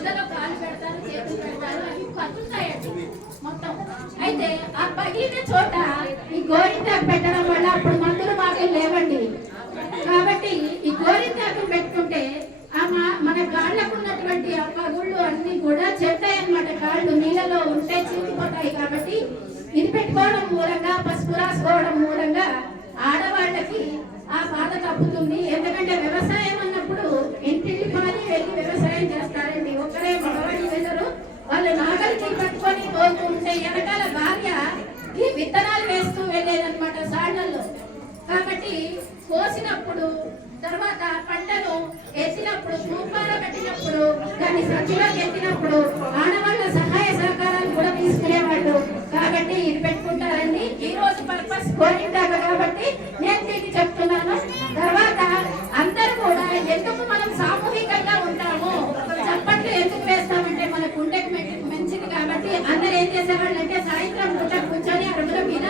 పెడతారు చేతులు పెడతారు అవి మొత్తం. అయితే ఆ పగిలిన చోట ఈ గోరింటాకు పెట్టడం వల్ల అప్పుడు మందులు మాటలు లేవండి. కాబట్టి ఈ గోరింటాకు పెట్టుకుంటే ఆ మా- మన కాళ్ళకు ఉన్నటువంటి ఆ పగుళ్ళు అన్ని కూడా చెడతాయి అన్నమాట కాళ్ళు నీళ్ళలో ఉంటే చీలిపోతాయి కాబట్టి ఇది పెట్టుకోవడం మూలంగా పసుపు రాసుకోవడం మూలంగా ఆడవాళ్ళకి ఆ బాధ తప్పుతుంది. కోసినప్పుడు తర్వాత పంటను ఎత్తినప్పుడు తూపాల పెట్టినప్పుడు దాన్ని సంచిలోకి ఎత్తినప్పుడు ఆడవాళ్ళ సహాయ సహకారాలు కూడా తీసుకునేవాళ్ళు. కాబట్టి ఇది పెట్టుకుంటారండి ఈ రోజు పర్పస్ కోరింటాక కాబట్టి నేను దీన్ని చెప్తున్నాను. తర్వాత అందరూ కూడా ఎందుకు మనం సామూహికంగా ఉంటాము చప్పట్లు ఎందుకు వేస్తామంటే మన గుండెకి మంచిది కాబట్టి అందరు ఏం చేసేవాళ్ళు అంటే సాయంత్రం పూట కూర్చొని అరుగుల మీద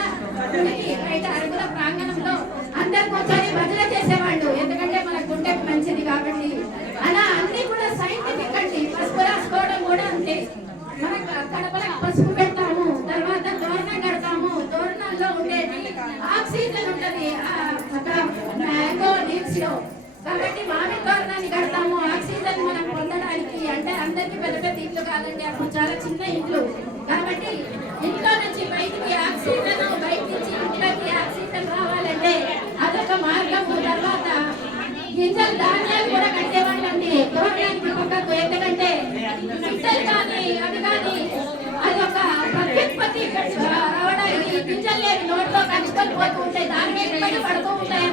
గుడికి బయట అరుగుల ప్రాంగణంలో అందరు కూర్చొని భజన చేసేవాళ్ళు ఎందుకంటే మన గుండెకి మంచిది కాబట్టి అలా అన్ని కూడా సైంటిఫిక్ అండి పసుపు రాసుకోవడం కూడా అంతే మన కడపలకు పసుపు పెడతాము తర్వాత తోరణం కడతాము. తోరణాల్లో ఉండేది ఆక్సిజన్ ఉంటది. మ్యాంగో లీవ్స్లో. కాబట్టి మామిడి తోరణాన్ని కడతాము. ఆక్సిజన్ మనం పొందడానికి అంటే అందరికి పెద్ద పెద్ద ఇల్లు కాదండి. అప్పుడు చాలా చిన్న ఇల్లు. కాబట్టి ఇంట్లో నుంచి బయటికి ఆక్సిజన్ బయట నుంచి ఇంట్లోకి ఆక్సిజన్ రావాలంటే అదొక మార్గము. తర్వాత గింజలు ధాన్యాలు కూడా కట్టేవాళ్ళండి. తోరణానికి ఎందుకంటే గింజలు నోట్లో పోతూ ఉంటాయి దాని మీద పడుతూ ఉంటాయి.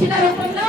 దేవుడు వెళ్ళడండి పక్షుల రూపంలో మానవుల రూపంలో వర్ష రూపంలో